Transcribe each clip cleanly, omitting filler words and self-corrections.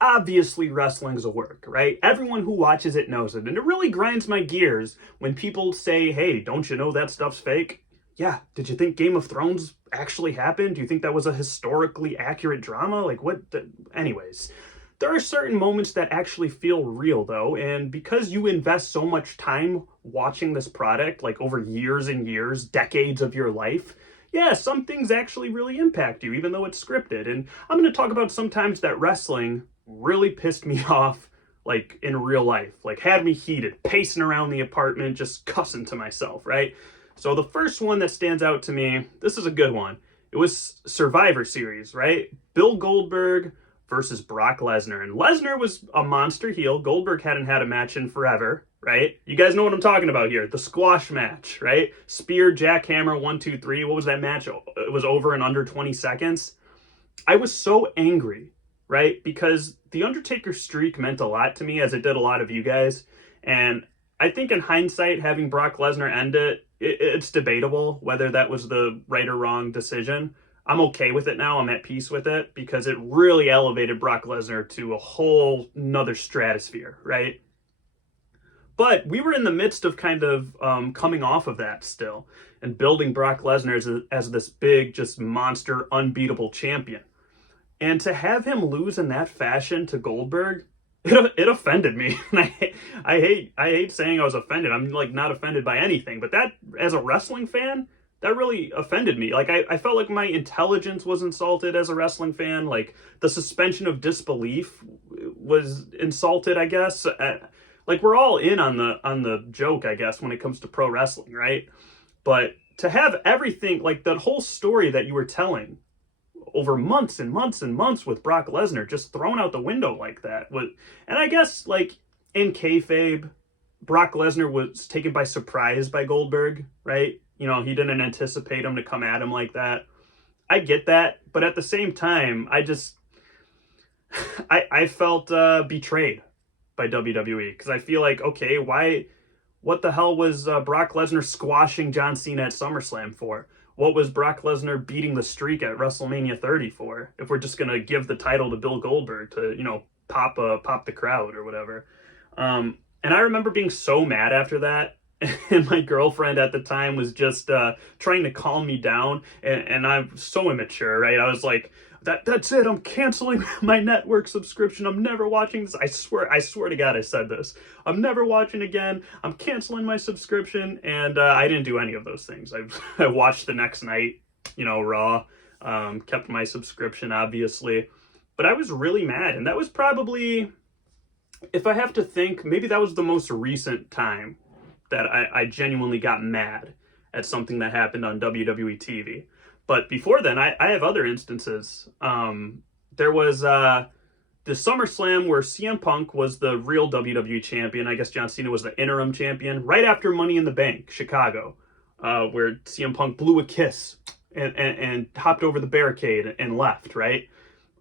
obviously wrestling's a work, right? Everyone who watches it knows it. And it really grinds my gears when people say, hey, don't you know that stuff's fake? Yeah, did you think Game of Thrones actually happened? Do you think that was a historically accurate drama? Like, what? Anyways, there are certain moments that actually feel real, though. And because you invest so much time watching this product, like over years and years, decades of your life, yeah, some things actually really impact you, even though it's scripted. And I'm going to talk about sometimes that wrestling really pissed me off, like in real life, like had me heated, pacing around the apartment, just cussing to myself, right? So the first one that stands out to me, this is a good one. It was Survivor Series, right? Bill Goldberg versus Brock Lesnar. And Lesnar was a monster heel. Goldberg hadn't had a match in forever, right? You guys know what I'm talking about here. The squash match, right? Spear, jackhammer, 1, 2, 3. What was that match? It was over in under 20 seconds. I was so angry, right? Because the Undertaker streak meant a lot to me, as it did a lot of you guys. And I think in hindsight, having Brock Lesnar end it's debatable whether that was the right or wrong decision. I'm okay with it now. I'm at peace with it because it really elevated Brock Lesnar to a whole nother stratosphere, right? But we were in the midst of kind of coming off of that still and building Brock Lesnar as this big, just monster, unbeatable champion. And to have him lose in that fashion to Goldberg, it offended me. And I hate saying I was offended. I'm like not offended by anything, but that as a wrestling fan, that really offended me. Like I felt like my intelligence was insulted as a wrestling fan. Like the suspension of disbelief was insulted, I guess. Like we're all in on the joke, I guess, when it comes to pro wrestling, right? But to have everything, like that whole story that you were telling over months and months and months with Brock Lesnar just thrown out the window like that. And I guess like in kayfabe, Brock Lesnar was taken by surprise by Goldberg, right? You know, he didn't anticipate him to come at him like that. I get that, but at the same time, I felt betrayed by WWE because I feel like, okay, what the hell was Brock Lesnar squashing John Cena at SummerSlam for? What was Brock Lesnar beating the streak at WrestleMania 30 for? If we're just gonna give the title to Bill Goldberg to, you know, pop the crowd or whatever. And I remember being so mad after that. And my girlfriend at the time was just trying to calm me down. And I'm so immature, right? I was like, that's it. I'm canceling my network subscription. I'm never watching this. I swear to God, I said this. I'm never watching again. I'm canceling my subscription. And I didn't do any of those things. I watched the next night, you know, Raw, kept my subscription, obviously. But I was really mad. And that was probably, if I have to think, maybe that was the most recent time that I genuinely got mad at something that happened on WWE TV. But before then, I have other instances. There was the SummerSlam where CM Punk was the real WWE champion. I guess John Cena was the interim champion. Right after Money in the Bank, Chicago, where CM Punk blew a kiss and hopped over the barricade and left, right?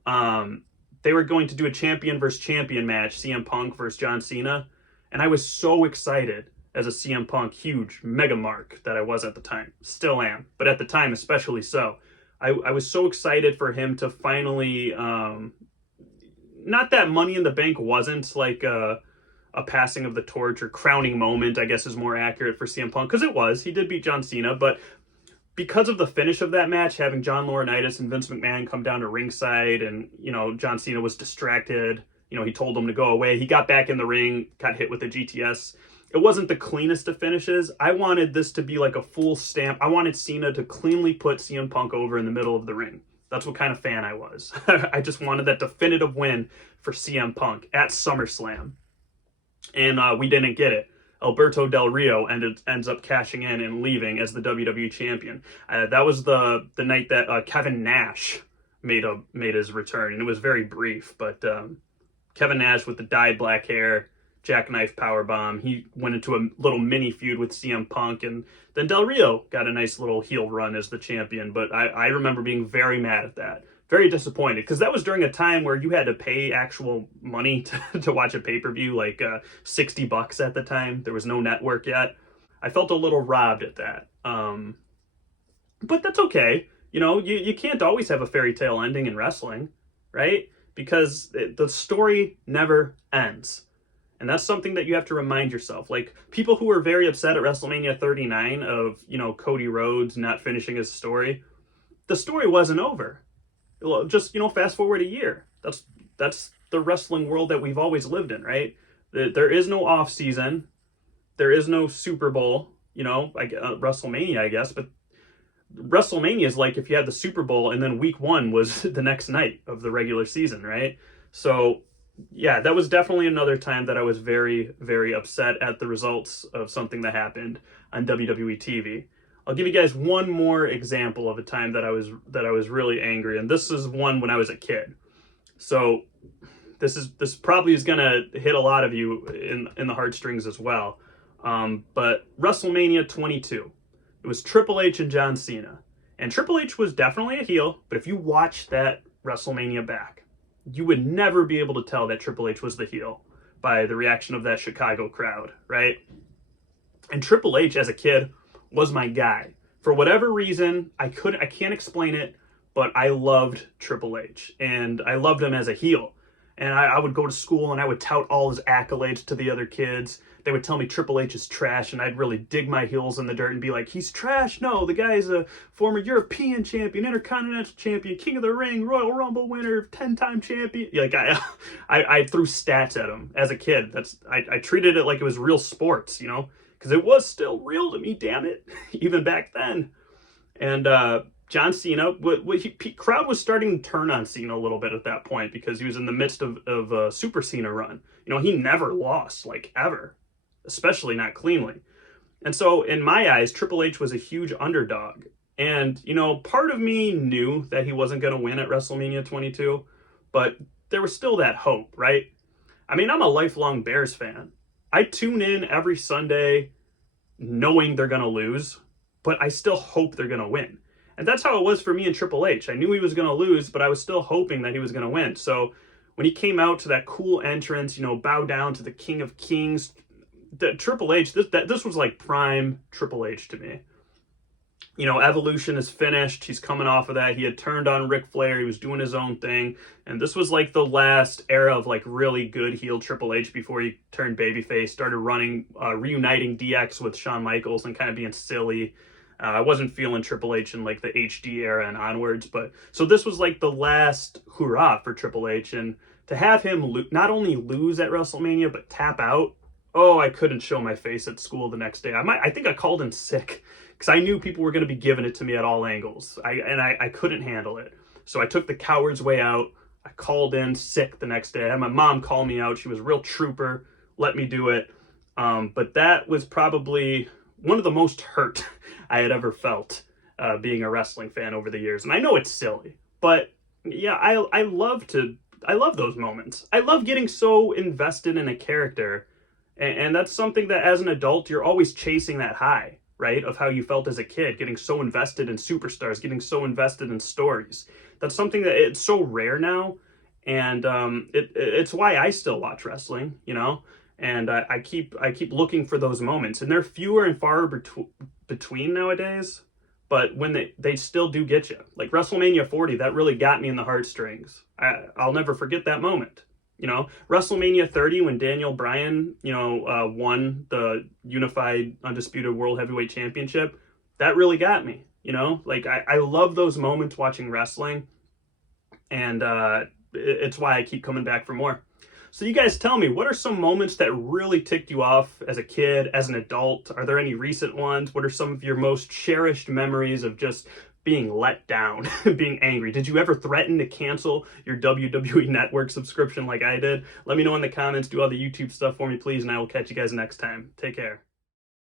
They were going to do a champion versus champion match, CM Punk versus John Cena. And I was so excited as a CM Punk huge mega mark that I was at the time. Still am, but at the time especially so. I was so excited for him to finally, not that Money in the Bank wasn't like a passing of the torch or crowning moment, I guess is more accurate for CM Punk, because it was. He did beat John Cena, but because of the finish of that match, having John Laurinaitis and Vince McMahon come down to ringside and, you know, John Cena was distracted. You know, he told him to go away. He got back in the ring, got hit with a GTS. It wasn't the cleanest of finishes. I wanted this to be like a full stamp. I wanted Cena to cleanly put CM Punk over in the middle of the ring. That's what kind of fan I was. I just wanted that definitive win for CM Punk at SummerSlam. And we didn't get it. Alberto Del Rio ends up cashing in and leaving as the WWE champion. That was the night that Kevin Nash made his return, and it was very brief. But Kevin Nash with the dyed black hair, jackknife powerbomb. He went into a little mini feud with CM Punk, and then Del Rio got a nice little heel run as the champion. But I remember being very mad at that. Very disappointed, because that was during a time where you had to pay actual money to watch a pay-per-view, like $60 at the time. There was no network yet. I felt a little robbed at that. But that's okay. You know, you can't always have a fairy tale ending in wrestling, right? because the story never ends. And that's something that you have to remind yourself. Like, people who were very upset at WrestleMania 39 of, Cody Rhodes not finishing his story, the story wasn't over. Just, fast forward a year. That's the wrestling world that we've always lived in, right? There is no off season. There is no Super Bowl, WrestleMania, I guess, but WrestleMania is like if you had the Super Bowl and then week 1 was the next night of the regular season, right? So yeah, that was definitely another time that I was very, very upset at the results of something that happened on WWE TV. I'll give you guys one more example of a time that I was really angry, and this is one when I was a kid. So this probably is gonna hit a lot of you in the heartstrings as well. But WrestleMania 22. It was Triple H and John Cena. And Triple H was definitely a heel, but if you watch that WrestleMania back, you would never be able to tell that Triple H was the heel by the reaction of that Chicago crowd, right? And Triple H, as a kid, was my guy. For whatever reason, I can't explain it, but I loved Triple H. And I loved him as a heel. And I would go to school and I would tout all his accolades to the other kids. They would tell me Triple H is trash, and I'd really dig my heels in the dirt and be like, he's trash? No, the guy's a former European champion, Intercontinental champion, King of the Ring, Royal Rumble winner, 10-time champion. Like, I threw stats at him as a kid. I treated it like it was real sports, because it was still real to me, damn it, even back then. And John Cena, crowd was starting to turn on Cena a little bit at that point because he was in the midst of a Super Cena run. He never lost, like, ever, especially not cleanly. And so in my eyes, Triple H was a huge underdog. And, part of me knew that he wasn't going to win at WrestleMania 22, but there was still that hope, right? I mean, I'm a lifelong Bears fan. I tune in every Sunday knowing they're going to lose, but I still hope they're going to win. And that's how it was for me and Triple H. I knew he was going to lose, but I was still hoping that he was going to win. So when he came out to that cool entrance, bow down to the King of Kings, the Triple H, this was like prime Triple H to me. Evolution is finished. He's coming off of that. He had turned on Ric Flair. He was doing his own thing. And this was like the last era of like really good heel Triple H before he turned babyface, started reuniting DX with Shawn Michaels and kind of being silly. I wasn't feeling Triple H in like the HD era and onwards, but so this was like the last hurrah for Triple H, and to have him not only lose at WrestleMania but tap out, I couldn't show my face at school the next day. I think I called in sick because I knew people were going to be giving it to me at all angles. I couldn't handle it, so I took the coward's way out. I called in sick the next day. I had my mom call me out. She was a real trooper, let me do it. But that was probably one of the most hurt I had ever felt being a wrestling fan over the years. And I know it's silly, but yeah, I love those moments. I love getting so invested in a character, and that's something that as an adult, you're always chasing that high, right? Of how you felt as a kid, getting so invested in superstars, getting so invested in stories. That's something that it's so rare now, and it's why I still watch wrestling, and I keep looking for those moments, and they're fewer and far between nowadays, but when they still do get you. Like WrestleMania 40, that really got me in the heartstrings. I'll never forget that moment. WrestleMania 30, when Daniel Bryan, won the unified undisputed world heavyweight championship, that really got me. Like I love those moments watching wrestling, and it's why I keep coming back for more. So you guys tell me, what are some moments that really ticked you off as a kid, as an adult? Are there any recent ones? What are some of your most cherished memories of just being let down, being angry? Did you ever threaten to cancel your WWE Network subscription like I did? Let me know in the comments. Do all the YouTube stuff for me, please, and I will catch you guys next time. Take care.